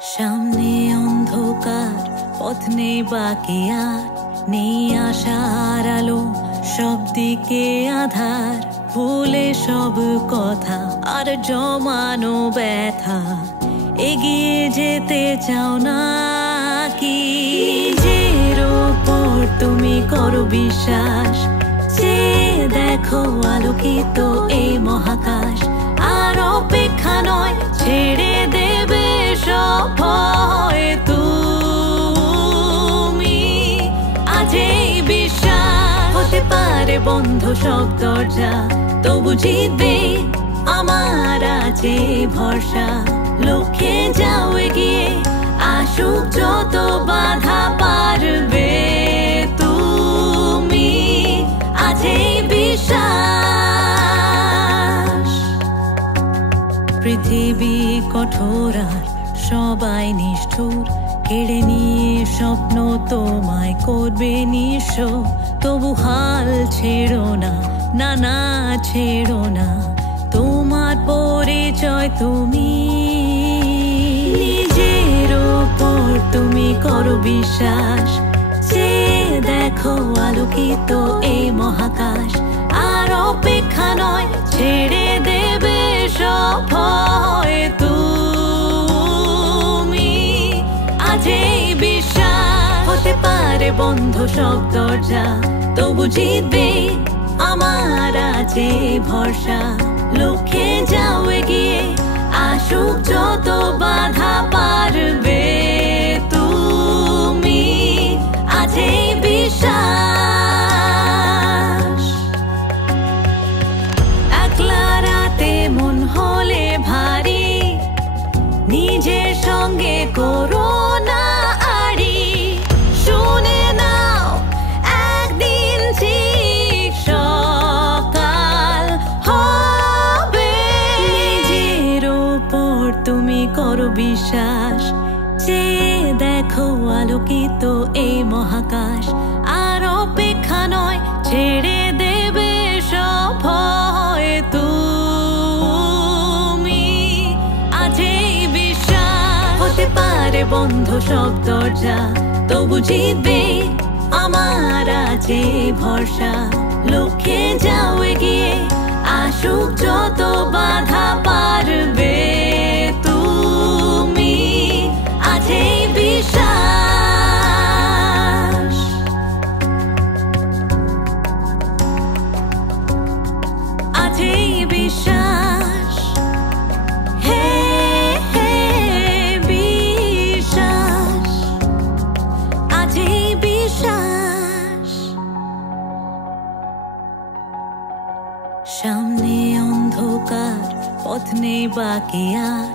সামনে অন্ধকার, পথ নেই বাকি আর, নেই আশার আলো, সব দিকে আধার। ভুলে সব কথা আর জমানো ব্যথা, এগিয়ে যেতে চাও না কি? নিজের ওপর তুমি করো বিশ্বাস, চেয়ে দেখো আলোকিত এই মহাকাশ। আর অপেক্ষা নয়, ছেড়ে দেবে সব ভয় তুমি। আজ এই বিশ্বাস হতে পারে বন্ধ সব দরজা, তবু জিতবে আমার আছে ভরসা। লক্ষ্যে যাও এগিয়ে, আসুক যত বাধা পারবে তুমি। আজ এই বিশ্বাস। পৃথিবী কঠোর আর সবাই নিষ্ঠুর, কেড়ে নিয়ে স্বপ্ন তোমায় করবে নিঃস্ব। তবু হাল ছেড়ো না, না না ছেড়ো না, তোমার পরিচয় তুমি। নিজের ওপর তুমি করো বিশ্বাস, চেয়ে দেখো আলোকিত এই মহাকাশ। আর অপেক্ষা নয়, ছেড়ে দেবে সব ভয় তুমি। আজ এই বিশ্বাস হতে পারে বন্ধ সব দরজা, তবু জিতবে আমার আছে ভরসা। লক্ষ্যে যাও এগিয়ে, আসুক যত বাধা পারবে তুমি। আজ এই বিশ্বাস। একলা রাতে মন হলে ভারী, নিজের সঙ্গে করো না আড়ি। শুনে নাও একদিন ঠিক সকাল হবে। নিজের ওপর তুমি করো বিশ্বাস, চেয়ে দেখো আলোকিত এই মহাকাশ। আর অপেক্ষা নয়, ছেড়ে দেবে সব ভয় তুমি। আজ এই বিশ্বাস হতে পারে বন্ধ সব দরজা, তবু জিতবে আমার আছে ভরসা। লক্ষ্যে যাও এগিয়ে, আসুক যত বাধা পারবে তুমি। আজ এই বিশ্বাস। আজ এই বিশ্বাস। হে হে বিশ্বাস। আজ এই বিশ্বাস। সামনে অন্ধকার, পথ নেই বাকি আর,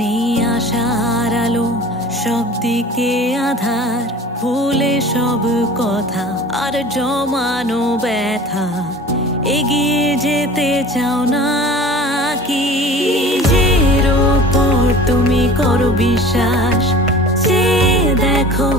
নেই আশার আলো, সব দিকে আধার। ভুলে সব কথা আর জমানো ব্যথা, এগিয়ে যেতে চাও না কি? নিজের ওপর তুমি করো বিশ্বাস, চেয়ে দেখো